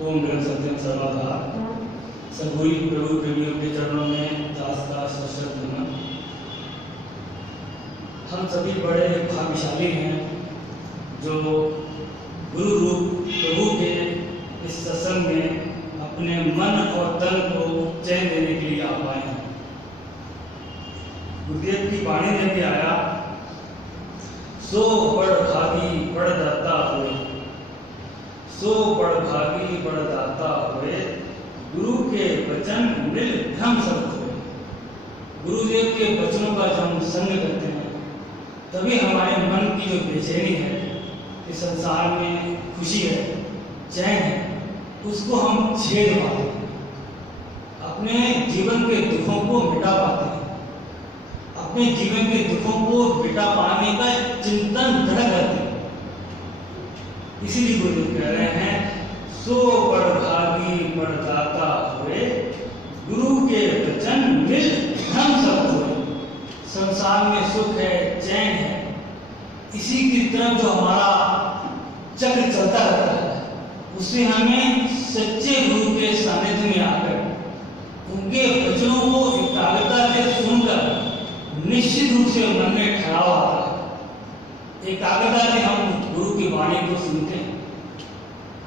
ओम ब्रह्म सत्यम सर्वधा सद्गुरु प्रभु प्रेमियों के चरणों में दास का सशक्त नमन। हम सभी बड़े भाग्यशाली हैं जो गुरु रूप प्रभु के इस सत्संग में अपने मन और तन को चैन देने के लिए आ पाए हैं। गुरुदेव की वाणी में भी आया, सो बड़ भागी बड़ दाता हुए, सो बड़ भागी बड़ दाता हुए, गुरु के वचन मिल भ्रम सब हुए। गुरुदेव के वचनों का जब हम संग करते हैं तभी हमारे मन की जो बेचैनी है, इस संसार में खुशी है, चैन है, उसको हम छेड़ पाते हैं, अपने जीवन के दुखों को मिटा पाते हैं, अपने जीवन के दुखों को मिटा पाने का चिंतन दृढ़ करते हैं। इसीलिए गुरुदेव कह रहे हैं, सो बड़ भागी बड़ दाता हुए, गुरु के वचन मिल भ्रम सब हुए। संसार में सुख है, चैन है, इसी की तरफ जो हमारा चक्र चलता रहता है, उससे हमें सच्चे गुरु के सानिध्य में आकर उनके वचनों को एकाग्रता से सुनकर निश्चित रूप से मन में ठहराव आता है। एकाग्रता से हम गुरु की वाणी को सुनते हैं।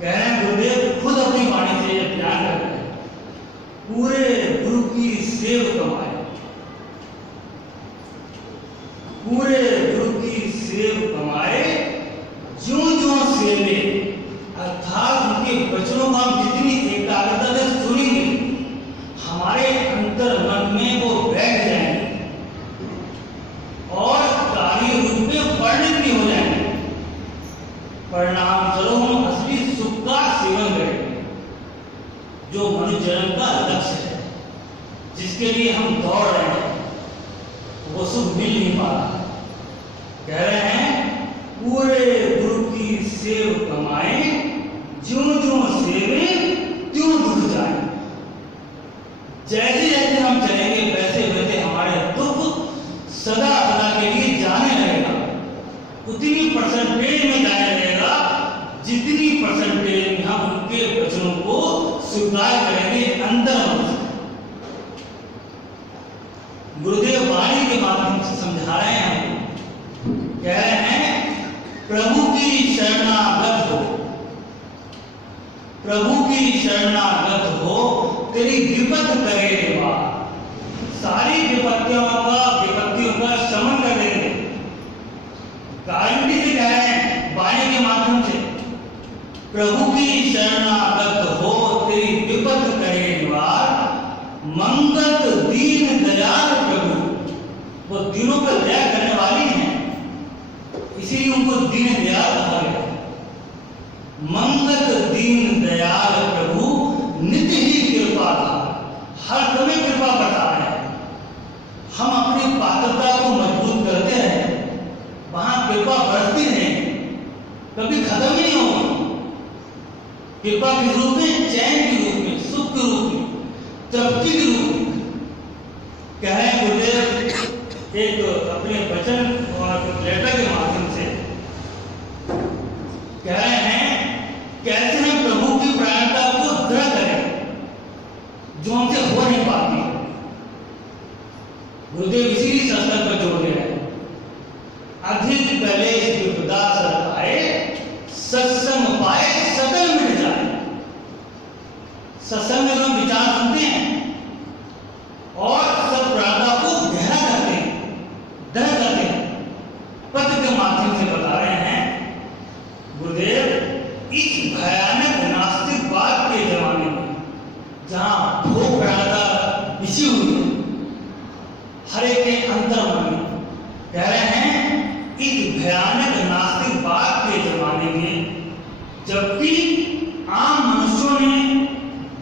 कह रहे हैं गुरुदेव खुद अपनी वाणी से यह बयान कर रहे हैं, पूरे गुरु की सेव कमाए, पूरे गुरु की सेव कमाए, ज्यों ज्यों सेवे, अर्थात उनके वचनों को हम जितनी एकाग्रता से सुनेंगे हमारे अंतर मन में वो बैठ जाएंगे और कार्य रूप में परिणित भी हो जाएंगे। परिणाम स्वरूप हम असली सुख का सेवन करेंगे, जो मनुष्य जन्म का लक्ष्य है, जिसके लिए हम दौड़ रहे हैं, वो सुख मिल नहीं पा रहा। कह रहे हैं पूरे गुरु की सेव कमाए, ज्यों ज्यों सेवे त्यों दुख जाए। जैसे जैसे हम चलेंगे वैसे वैसे हमारे दुख सदा सदा के लिए जाने लगेगा, उतनी परसेंटेज में जाने लगेगा जितनी परसेंटेज में हम उनके वचनों को स्वीकार करेंगे अंतर से। गुरुदेव वाणी के माध्यम से समझा रहे हैं, कह रहे हैं प्रभु की शरणागत हो, प्रभु की शरणागत हो, तेरी विपद करे देवा, सारी विपत्तियों का शमन कर देंगे। गारंटी से कह रहे हैं वाणी के माध्यम से, प्रभु की शरणागत हो, तेरी विपद करे निवार, मंगत दीन दयाल प्रभु, वो दिनों पर दया करने वाली हैं, इसीलिए उनको दीन दयाल कहा गया। मंगत दीन दयाल प्रभु नित्य ही कृपा था, हर समय कृपा बता रहे हैं। हम अपनी पात्रता को मजबूत करते हैं, वहां कृपा बढ़ती है, कभी खत्म ही नहीं होगी। कृपा के रूप में, चैन के रूप में, सुख के रूप में, तृप्ति के रूप में। कह रहे हैं गुरुदेव एक अपने वचन और लेटर के माध्यम से कह रहे हैं कैसे हम प्रभु की प्राणता को दृढ़ करें जो हमसे हो नहीं पाती। गुरुदेव इसीलिए सत्संग पर जोड़ दे रहे हैं, अधिक कलेश विपदा सर आए, सत्संग पाए सकल मिट जाए। सत्संग में हम विचार सुनते हैं और सब प्रार्थना को गहरा करते हैं, दृढ़ करते हैं। पत्र के माध्यम से बता रहे हैं गुरुदेव, इस भयानक नास्तिकवाद के जमाने में जहां भोग प्रार्थना बिछी हुई है हर एक के अंतर मन में, कह रहे हैं इस भयानक नास्तिकवाद के जमाने में जबकि आम मनुष्यों ने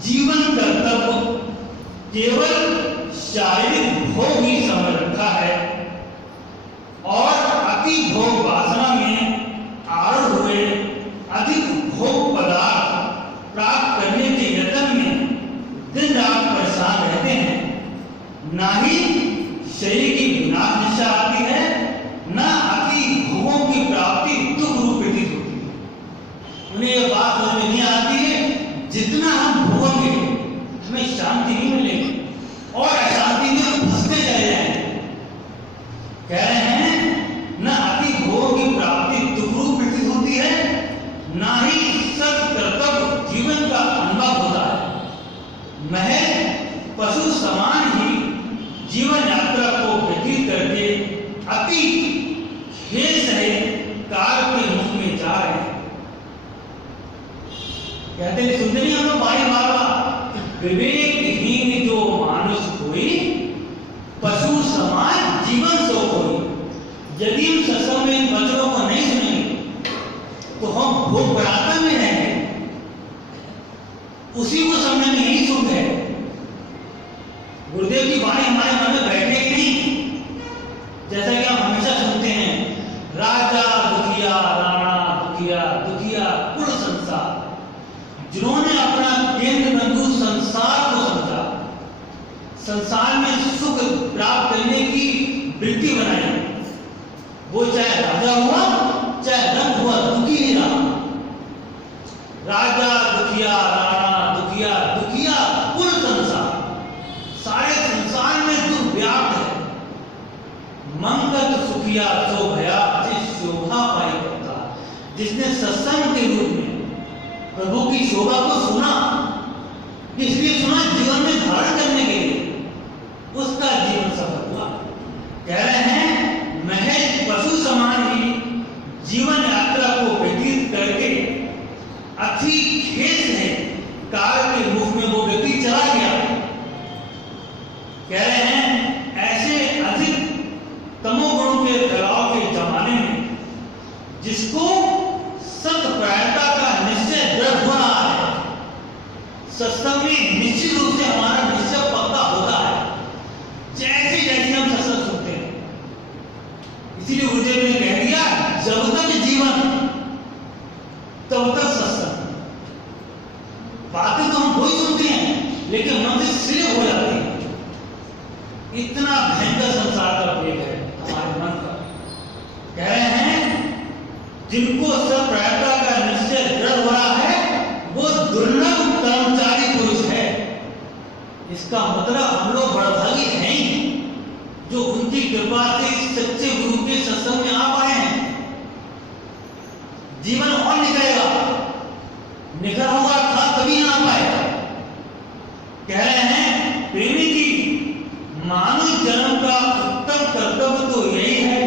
जीवन कर्तव्य केवल शारीरिक भोग ही समझ रखा है और अति भोग वासना में आरूढ़ हुए अधिक भोग पदार्थ प्राप्त करने के यत्न में दिन रात परेशान रहते हैं। ना ही शरीर की विनाश दिशा आती है, ना अति भोगों की प्राप्ति दुख रूप प्रतीत होती है। उन्हें यह बात समझ में नहीं आती है जितना हम भोगेंगे हमें शांति नहीं मिलेगी और अशांति में फंसते चले जाएंगे। कह रहे हैं न अति भोग की प्राप्ति दुखरूप प्रतीत होती है, ना ही सत कर्तव्य जीवन का अनुभव होता है। महज पशु समान ही जीवन यात्रा को व्यतीत करके अति खेद से काल के मुख में जा रहे हैं। कहते हैं सुनते नहीं हम लोग बार विवेकहीन जो मानुष कोई पशु समान जीवन सो कोई। यदि हम सत्संग में इन वचनों को नहीं सुनेंगे तो हम भोग बराबर में रहेंगे, उसी को समझने में यही सुख है। गुरुदेव की वाणी हमारे मन में बैठेगी नहीं, जैसा कि हम हमेशा सुनते हैं राजा दुखिया राणा दुखिया दुखिया कुल संसार। जिन्होंने अपना केंद्र बिंदु संसार को समझा, संसार में सुख प्राप्त करने की वृत्ति बनाई, वो चाहे राजा हुआ चाहे रंग हुआ दुखी ही रहा। राजा दुखिया राणा दुखिया दुखिया कुल संसार, सारे संसार में दुख व्याप्त है। मंगत सुखिया सो भया जिस शोभा पाई करता। जिसने सत्संग के रूप में प्रभु की शोभा को सुना, इसलिए सुना जीवन में धारण करने के लिए, उसका जीवन सफल हुआ। कह रहे हैं महज पशु समान ही जीवन यात्रा को व्यतीत करके अति खेद से काल के मुख में वो व्यक्ति चला गया। कह रहे हैं ऐसे अधिक तमोगुणों के फैलाव के जमाने में जिसको सत्प्रायता का निश्चय दृढ़ हो रहा है, सत्संग में निश्चित रूप से हमारा निश्चय पक्का होता है जैसे जैसे हम सत्संग सुनते हैं। इसीलिए गुरुदेव ने कह दिया जब तक जीवन तब तक सत्संग। बातें तो हम वही सुनते हैं लेकिन मन से सिले हो जाते हैं। इतना भयंकर संसार का वेग है हमारे मन का। कह रहे हैं जिनको सत्प्रायता का निश्चय दृढ़ हो रहा है वो दुर्लभ कर्मचारी पुरुष है। इसका मतलब हम लोग बड़भागी हैं ही जो उनकी कृपा से सच्चे गुरु के सत्संग में आ पाए हैं। जीवन और निकलेगा, निखर होगा था तभी आ पाएगा। कह रहे हैं प्रेमी जी मानव जन्म का उत्तम कर्तव्य तो यही है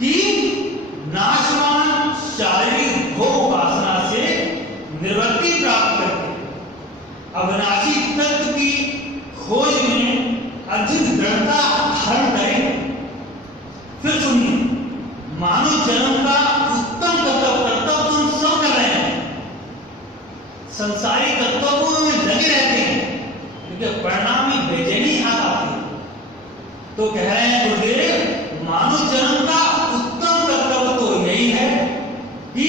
कि नाशवान शारीरिक भोग वासना से निवृत्ति प्राप्त करके अविनाशी तत्व की खोज में अधिक दृढ़ता धारण करें। फिर सुनिए मानव जन्म का उत्तम कर्तव्य तो हम सब कर रहे हैं, संसारी कर्तव्यों में लगे रहते हैं लेकिन परिणाम में बेचैनी आ जाती है। तो कह रहे हैं गुरुदेव मानव जन्म का उत्तम कर्तव्य तो यही है कि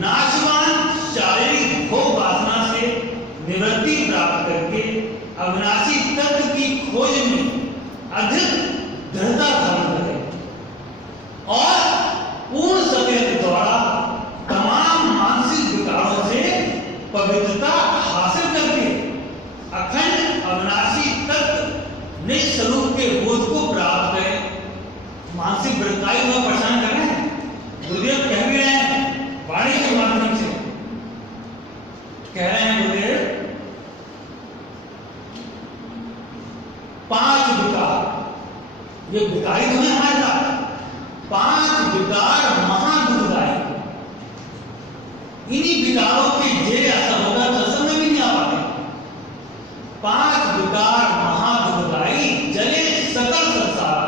नाशवान शारीरिक भोग वासना से निवृत्ति प्राप्त करके अविनाशी तत्व की खोज में अधिक दृढ़ता धारण करें और पूर्ण सत्य द्वारा तमाम मानसिक विकारों से पवित्रता हासिल करके अखंड अविनाशी तत्व निस्वरूप के बोध को प्राप्त करें। मानसिक वृत्ताई में परेशान कर रहे हैं, गुरुदेव कह भी रहे हैं वाणी के माध्यम से। कह रहे हैं गुरुदेव 5 विकार, ये विकारी तो है हमारे साथ, 5 विकार महादुखदायी। इन्हीं विकारों के जेरे असर होगा सत्संग में भी नहीं आ पाते। 5 विकार महादुखदायी जले सकल संसार,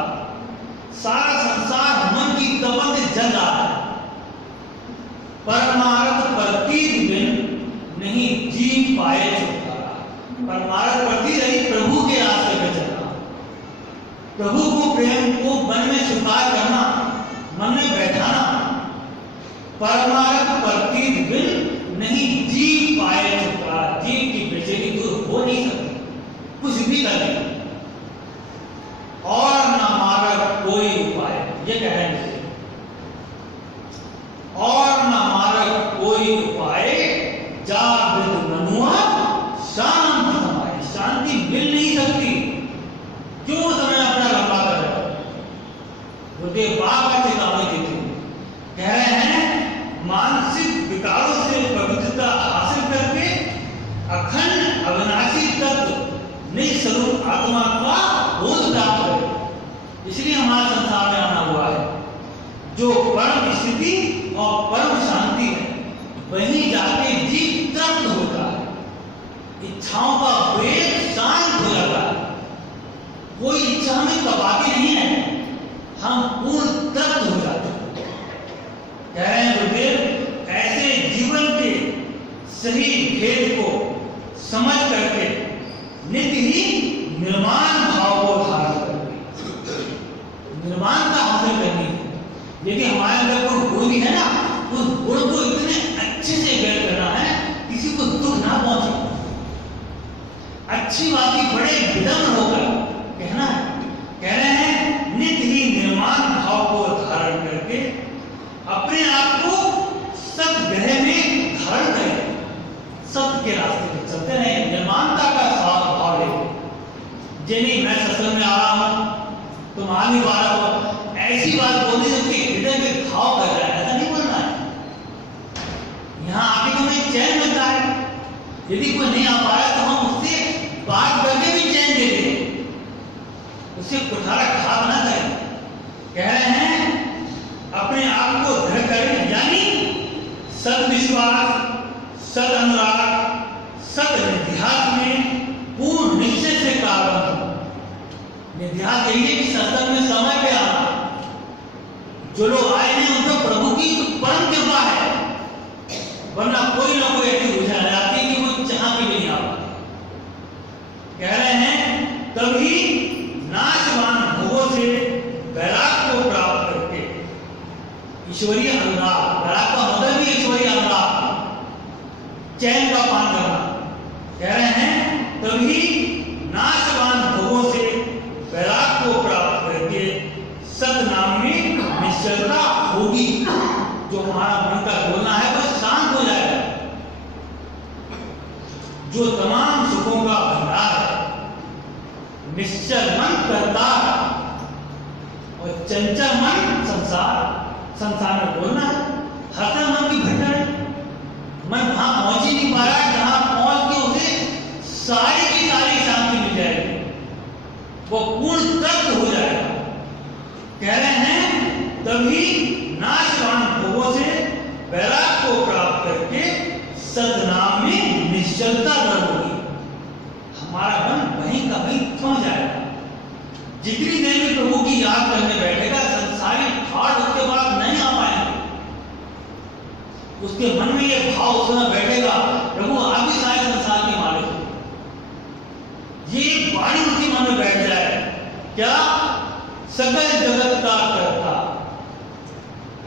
सारा संसार मन की तपन से जल रहा है। परमार्थ प्रतीत बिन नहीं जी पाए छुटकारा। परमार्थ प्रति रही प्रभु के रास्ते पे चलना, प्रभु को प्रेम को मन में स्वीकार करना, मन में बैठाना। परमार्थ प्रतीत बिन नहीं जी पाए छुटकारा। जीव की बेचैनी दूर हो नहीं सकती कुछ भी करके, और न मार्ग कोई उपाय। ये कह रहे हैं और न मार्ग कोई उपाय जा विद हमारा संसार में आना हुआ है। जो परम स्थिति और परम शांति है, वहीं जाके जीव तृप्त होता है, इच्छाओं का वेग शांत हो जाता है, कोई इच्छा हमें कबाती नहीं है, हम पूर्ण तृप्त हो जाते हैं। कह रहे हैं गुरुदेव, ऐसे जीवन के सही भेद को समझ करके नित्य ही निर्माण भाव को धारण करके निर्माणता हासिल करनी है। यदि हमारे अंदर कोई गुण भी है ना, उस गुण को इतने अच्छे से व्यक्त करना है किसी को दुख ना पहुंचे, अच्छी बात की बड़े विनम्र होकर कहना है। कह रहे हैं नित्य ही निर्माण भाव को धारण करके अपने आप को सत्ग्रह में धारण करें, सत्य के रास्ते पे चलते रहे, निर्माणता का भाव ले। जिन्हें मैं सत्संग में आ रहा हूं, तुम आ नहीं पा रहे हो, ऐसी बात बोलनी उसके हृदय में घाव कर रहा है, ऐसा नहीं बोलना है। यहाँ आके तुम्हें चैन मिलता है, यदि कोई नहीं आ पा रहा तो हम उससे बात करके भी चैन दे दें, उससे कुठारा घाव ना करें। कह रहे हैं अपने आप को दृढ़ करें, यानी सद्विश्वास, सद अनुराग, सद निध्यास में पूर्ण निश्चय से कारण निध्यास यही है कि सत्संग में समय पे आना। जो लोग आए हैं उन पर प्रभु की परम कृपा है, वरना कोई ना कोई ऐसी बुझा जाती है कि वो चाह के भी नहीं आ पाते। कह रहे हैं तभी नाशवान भोगों से वैराग को प्राप्त करके ईश्वरीय अनुराग, वैराग का मतलब भी ईश्वरीय अनुराग, चैन का पान करना। कह रहे हैं तभी नाशवान भोगों से वैराग को प्राप्त करके सतनाम में निश्चलता होगी। जो हमारा मन का बोलना है वह शांत हो जाएगा। जो तमाम सुखों का भंडार है, निश्चल मन करता और चंचल मन संसार में बोलना है। हर मन की घटना है, मन वहां पहुंच ही नहीं पा रहा है जहां पहुंच के उसे सारी की सारी शांति मिल जाएगी, वो पूर्ण तृप्त हो जाएगा। कह रहे हैं तभी नाशवान भोगों से वैराग को प्राप्त करके सतनाम में निश्चलता दर होगी। हमारा मन वहीं का वहीं थम जाएगा। जितनी देर में प्रभु की याद करने बैठेगा, संसारी ठाट उसके बाद नहीं आ पाएंगे। उसके मन में यह भाव उस समय बैठेगा, प्रभु आप ही सारे संसार के मालिक हो। ये वाणी उसके मन में बैठ जाए, क्या सकल जगत का करता,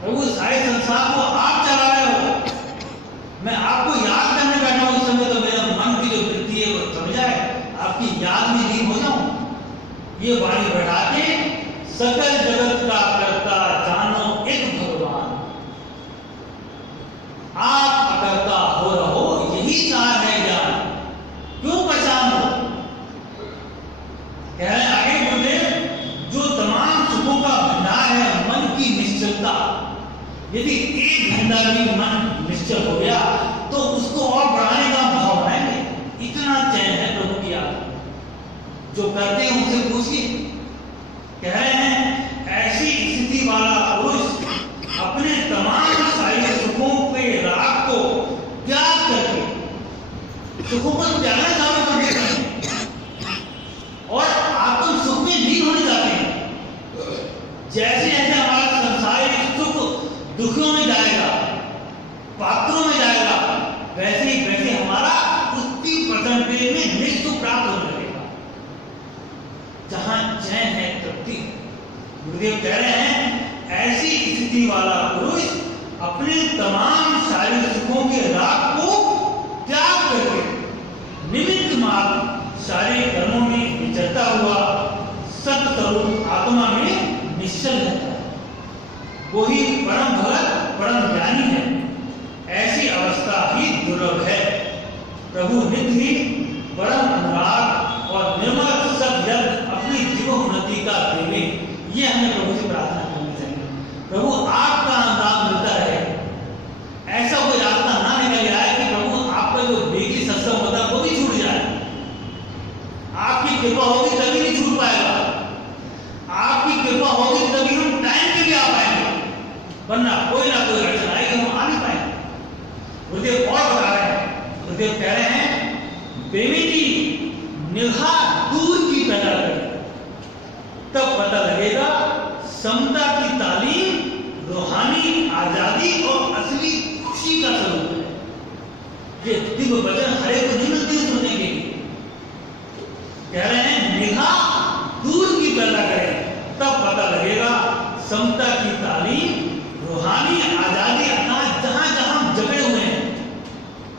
प्रभु सारे संसार को आप चला रहे हो, मैं आपको याद करने बैठा हूं। उस समय तो मेरा मन की जो वृत्ति है वो थम जाए, आपकी याद में लीन हो जाऊं। ये वाणी बैठा के सकल जगत का करता जानो एक भगवान, आप अकर्ता हो रहो यही सार है ज्ञान, क्यों परेशान हो। कह रहे हैं आगे गुरुदेव, जो तमाम सुखों का भंडार है मन की निश्चलता, यदि एक घंटा भी मन निश्चल हो गया तो उसको और बढ़ाने का भाव बनाएंगे। इतना चैन है प्रभु की याद, जो करते हैं उनसे पूछिए। कह रहे हैं ऐसी स्थिति वाला पुरुष अपने तमाम सारे सुखों के राग को त्याग करके, सुखों को त्यागना चालू कर देते हैं और आत्म सुख में लीन होने जाते हैं। जैसे जैसे हमारा संसारिक सुख दुखों में जाएगा, पात्रों में जाएगा, वैसे ही वैसे हमारा 50% में निष्ठुक प्राप्त होने लगेगा, जहां चैन है तृप्ति। गुरुदेव कह रहे हैं ऐसी स्थिति वाला पुरुष अपने तमाम शारीरिक सुखों के राग को त्याग करके निमित्त मात्र शारीरिक कर्मों में विचरता हुआ सत्स्वरूप आत्मा में निश्चल रहता है। वही परम भगत परम ज्ञानी है। ऐसी अवस्था ही दुर्लभ है। प्रभु नित्य ही परम अनुराग और निर्मल सद्यज्ञ अपनी जीवोन्नति का देवे, ये हमें प्रभु से प्रार्थना करनी चाहिए। प्रभु आपका अनुराग मिलता रहे, ऐसा कोई रास्ता ना निकल जाए कि प्रभु आपका जो बेगी सत्संग होता है वो भी छूट जाए। आपकी कृपा होगी तभी नहीं छूट पाएगा, आपकी कृपा होगी गुरुदेव कह रहे हैं प्रेमी जी निगाह दूर की पैदा करें, तब पता लगेगा समता की तालीम रूहानी आजादी और असली खुशी का स्वरूप है। ये दिव्य वचन हर एक को नहीं मिलती सुनने के लिए। कह रहे हैं निगाह दूर की पैदा करें, तब पता लगेगा समता की तालीम रूहानी आजादी अर्थात जहां जहां हम जकड़े हुए हैं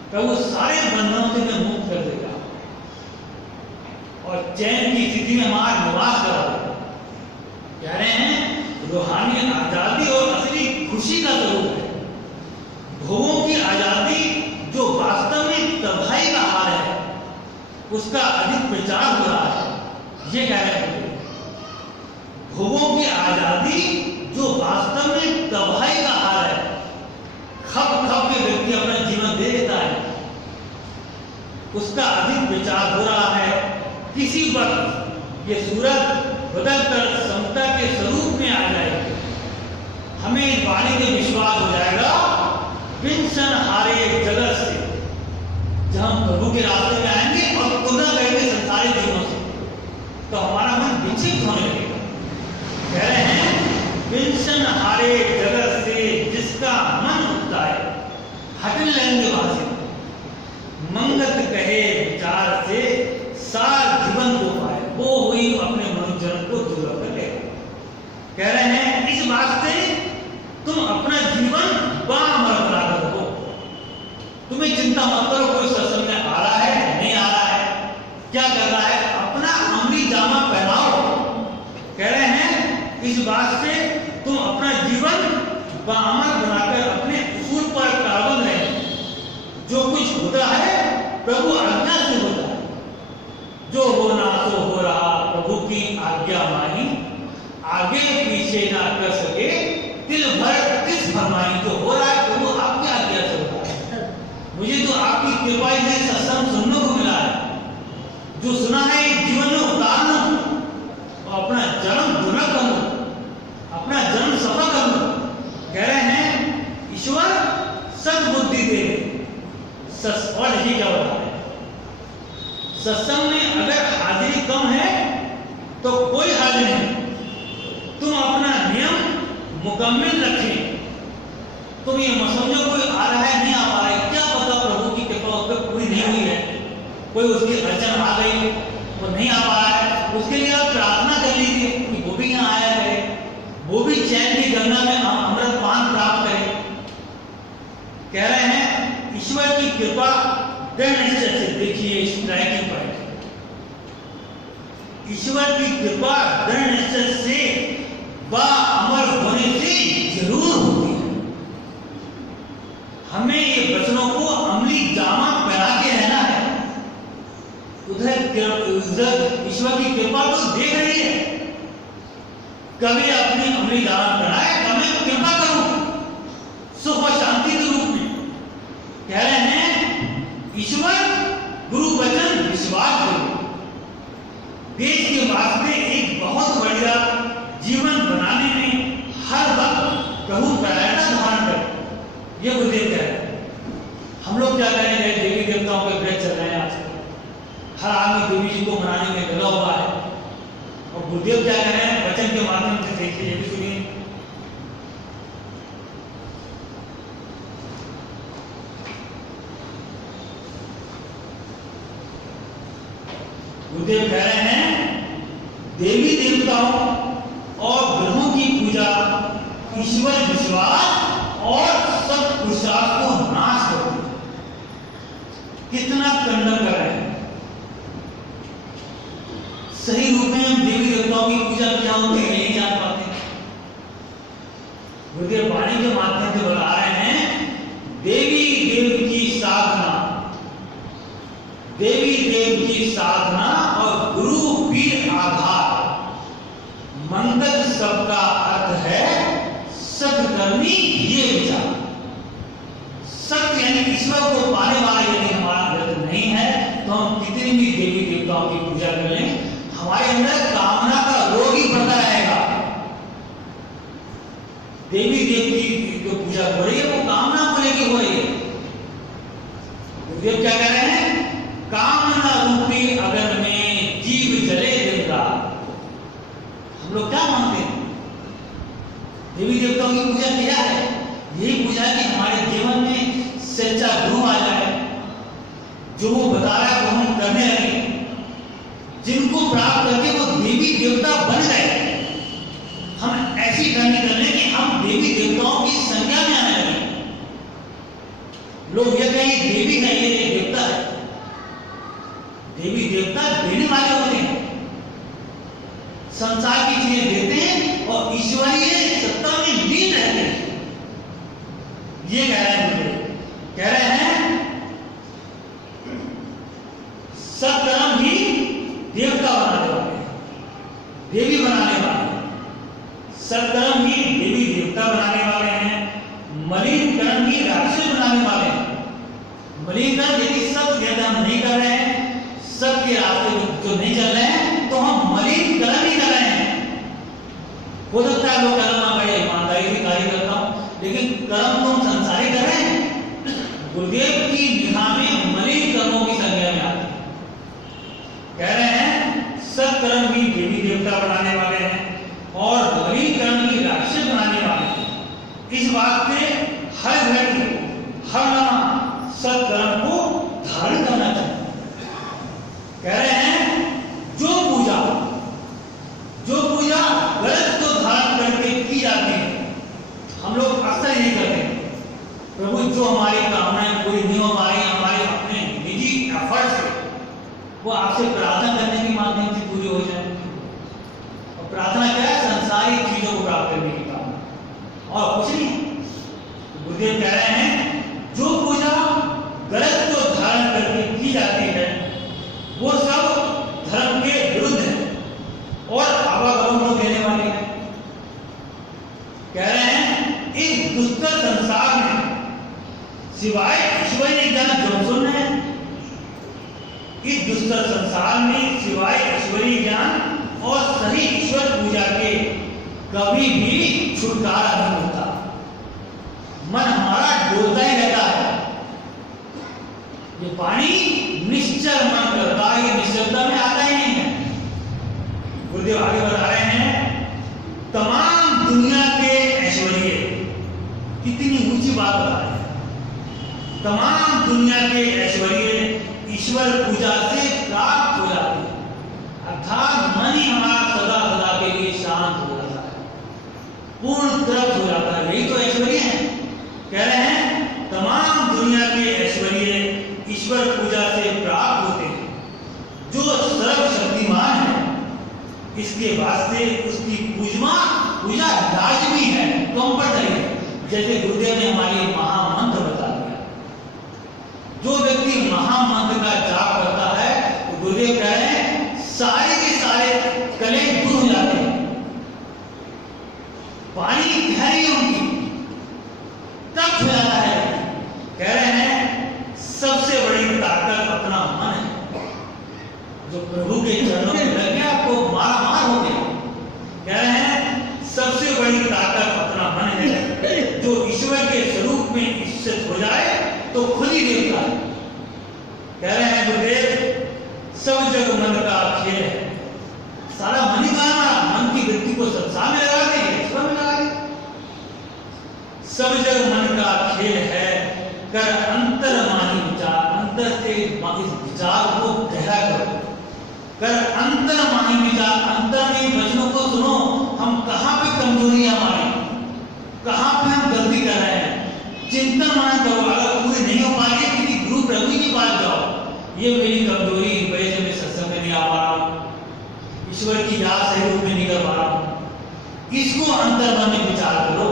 तो वो सारे बंधनों से हमें मुक्त कर देगा और चैन की स्थिति में हमारा निवास करा देगा। कह रहे हैं रूहानी आजादी और असली खुशी का स्वरूप है। भोगों की आजादी जो वास्तव में तबाही का हाल है उसका अधिक प्रचार हो रहा है। ये कह रहे हैं भोगों की आजादी जो वास्तव में तबाही का हाल है, खप खप के व्यक्ति अपना जीवन दे देता है, उसका अधिक विचार हो रहा है। किसी वक्त ये सूरत बदलकर समता के स्वरूप में आ जाएगी। हमें इस वाणी में विश्वास हो जाएगा विंसन हारे जगत से, जब हम प्रभु के रास्ते में आएंगे और तुलना करेंगे संसारिक जीवों से, तो हमारा मन विचलित होने लगेगा। कह रहे हैं विंसन हारे जगत से जिसका मन उठता है, हटने लगेंगे वहां से, मंगत कहे विचार से सार जीवन को पाए, वो हुई अपने मनुष्य को दुर्लभ कर लेगा। कह रहे हैं इस बात से तुम अपना जीवन बामर बनाकर रखो। तुम्हें चिंता मत करो कोई सत्संग में आ रहा है नहीं आ रहा है, क्या कर रहा है, अपना अमली जामा पहनाओ। कह रहे हैं इस बात से तुम अपना जीवन बामर बनाकर अपने उसूल पर काबंद रहे। जो कुछ होता है प्रभु आज्ञा से होता है, जो होना तो हो रहा प्रभु की आज्ञा माही, आगे पीछे ना कर सके दिल भर किस फरमाई। जो हो रहा है प्रभु आपकी आज्ञा से होता है। मुझे तो आपकी कृपा से सत्संग सुनने को मिला है, जो सुना है जीवन में उतार लूं और अपना जन्म दुना कर लूं, अपना जन्म सफल कर लूं। कह रहे हैं ईश्वर सद्बुद्धि दे। और यही क्या होता है सत्संग में अगर हाजिरी कम है तो कोई हाजिर नहीं, तुम अपना नियम मुकम्मल रखें। तुम ये मत समझो कोई आ रहा है नहीं आ पा रहा है, क्या पता प्रभु की कृपा उस पर पूरी नहीं हुई है, कोई उसकी अड़चन आ गई वो नहीं आ पा रहा है, उसके लिए आप प्रार्थना कर लीजिए कि वो भी यहाँ आया करे, वो भी चैन की गंगा में अमृत पान प्राप्त करे। कह रहे हैं ईश्वर की कृपा दृढ़ निश्चय से, देखिए स्ट्राइकिंग पॉइंट, ईश्वर की कृपा दृढ़ निश्चय से व अमर होने से जरूर होती है। हमें ये वचनों को अमली जामा पहना के रहना है। उधर ईश्वर की कृपा तो देख रही है, कभी अपनी अमली जामा पहनाए, कभी तो कृपा करूं सुख और शांति के रूप में। कह रहे हैं ईश्वर गुरु वचन विश्वास करो। देश के वास्ते एक बहुत बढ़िया जीवन बनाने में हर वक्त प्रभु परायणता धारण करें, ये गुरुदेव कह रहे हैं। हम लोग क्या करेंगे, देवी देवताओं के व्रत चल रहे हैं आजकल, हर आदमी देवी जी को मनाने में लगा हुआ है, और गुरुदेव क्या कह रहे हैं वचन के माध्यम से, देखिए ये भी सुनिए। गुरुदेव कह रहे हैं देवी देवताओं और ग्रहों की पूजा ईश्वर विश्वास और सब पुरुषार्थ को नाश करती है। कितना खंडन कर रहे हैं। सही रूप में हम देवी देवताओं की पूजा क्या होती है नहीं जान पाते। गुरुदेव वाणी के माध्यम से बता रहे हैं देवी देव की साधना, देवी देव की साधना और गुरु पीर आधार। मंगल शब्द का अर्थ है सत्कर्मी ये विचार। सत्य यानी ईश्वर को पाने वाला यदि हमारा व्रत नहीं है तो हम कितनी भी देवी देवताओं की पूजा कर लें, हमारे अंदर कामना का रोग ही बढ़ता रहेगा। देवी देव की जो पूजा हो रही है वो कामना को लेकर हो रही है। गुरुदेव क्या कह रहे हैं? कामना रूपी अगर में जीव जले दिन रात। हम लोग क्या मानते हैं? देवी देवताओं की पूजा किया है, यही पूजा है कि हमारे जीवन में सच्चा गुरु आ जाए, जो वो बता रहा है वो हम करने लगे, जिनको प्राप्त करके वो देवी देवता बन गए। हम ऐसी करनी कर लें कि हम देवी देवताओं की संख्या में आने लगे। लोग ये कहें देवी है, ये देवता है। देवी देवता देने वाले होते हैं, संसार की चीजें देते हैं और ईश्वरीय सत्ता में लीन रहते हैं। ये कह रहे हैं, कह रहे हैं सत्कर्म ही देवता बनाने वाले, देवी बनाने वाले। सत्कर्म ही देवी देवता बनाने वाले हैं, मलिन कर्म ही राक्षस बनाने वाले हैं। मलिन कर्म यदि सब ज्यादा हम नहीं कर रहे हैं, सबके रास्ते जो नहीं चल रहे हैं, तो हम मलिन कर्म ही कर रहे हैं। हो सकता है लोग कर्म भाई ईमानदारी से कार्य करता हूं, लेकिन कर्म तो हम संसारी कर रहे हैं। गुरुदेव की निगाह में मलिन कर्मों की संज्ञा में आते हैं। कह रहे हैं सत्कर्म ही देवी देवता बनाने वाले हैं और मलिन कर्म ही राक्षस बनाने वाले हैं। इस बात से हर व्यक्ति हर लम्हा सत्कर्म को धारण करना चाहिए। कह रहे हैं जो पूजा गलत को धारण करके की जाती है, हम लोग अक्सर यही करते हैं, प्रभु जो हमारी कामनाएं पूरी नहीं हो पा रही, हमारे अपने निजी एफर्ट से, वो आपसे प्रार्थना करने के माध्यम से पूरी हो जाए। और प्रार्थना क्या है? संसारी चीजों को प्राप्त करने की कामना और कुछ नहीं। गुरुदेव कह रहे हैं जो पूजा गलत को धारण करके की जाती है वो सब धर्म के विरुद्ध है और आवागमन को देने वाली है। कह रहे हैं इस दुष्कर संसार में सिवाय ईश्वरीय ज्ञान जो सुन है, इस दुष्कर संसार में सिवाय ईश्वरीय ज्ञान और सही ईश्वर पूजा के कभी भी छुटकारा नहीं होता। मन हमारा डोलता ही रहता है। ये पानी निश्चल मन करता है, ये निश्चलता में आता ही नहीं है। गुरुदेव आगे बता रहे हैं तमाम दुनिया के ऐश्वर्य, कितनी ऊंची बात बता रहे हैं, तमाम दुनिया के ऐश्वर्य ईश्वर पूजा से प्राप्त हो जाते हैं। अर्थात मन ही हमारा सदा सदा के लिए शांत हो जाता है, पूर्ण तृप्त हो जाता है। यही तो ऐश्वर्य है। कह रहे हैं तमाम दुनिया के ऐश्वर्य ईश्वर पूजा से प्राप्त होते हैं। जो सर्वशक्तिमान है, इसके वास्ते उसकी पूजा लाजमी है, कंपल्सरी है। जैसे गुरुदेव ने हमारी महामंत्र बता दिया, जो व्यक्ति महामंत्र का जाप करता है तो गुरुदेव कह रहे हैं सारे के सारे कलेश दूर हो जाते हैं, पानी गहरी उनकी तप हो जाता है। कह रहे हैं सबसे बड़ी ताकत अपना मन है, जो प्रभु के चरणों में लग गया तो मारा मार हो गया। कह रहे हैं सबसे बड़ी ताकत अपना मन है, जो ईश्वर के स्वरूप में स्थित हो जाए तो खुद ही देवता है। कह रहे हैं गुरुदेव सब जग मन का खेल है। सारा मन ही गाना, मन की वृत्ति को संसार में लगा देंगे, ईश्वर में लगा देंगे। सब जग मन का खेल है, कर अंतर माही विचार, अंतर से इस विचार को गहरा करो। कर अंतर माही विचार, अंतर में वचनों को सुनो, हम कहाँ पे कमजोरी है हमारी, कहाँ पे हम गलती कर रहे हैं, चिंतन मन करो। अगर पूरी नहीं हो पा रही है किसी गुरु प्रभु के पास जाओ, ये मेरी कमजोरी, वजह से मैं सत्संग में नहीं आ पा रहा हूँ, ईश्वर की याद सही रूप में नहीं कर पा रहा हूँ। इसको अंतर मन में विचार करो।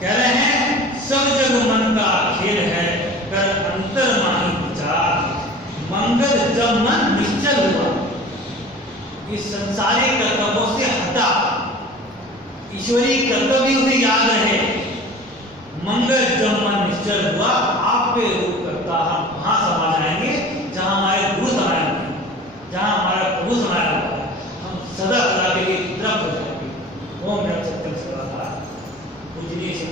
कह रहे हैं सब जग मन का खेल है, कर अंतर माही विचार। मंगल जब मन निश्चल हुआ, इस संसारी कर्तव्यों से हटा, ईश्वरीय कर्तव्य उसे याद रहे। मंगल जब मन निश्चल हुआ, आप पे रूप करता हम वहां समा जाएंगे जहां हमारे गुरु समाये होंगे, जहां हमारा प्रभु समाया होगा। हम सदा सदा के लिए तृप्त हो जाएंगे। ओम नमः सत्यम सदा पूजनीय श्री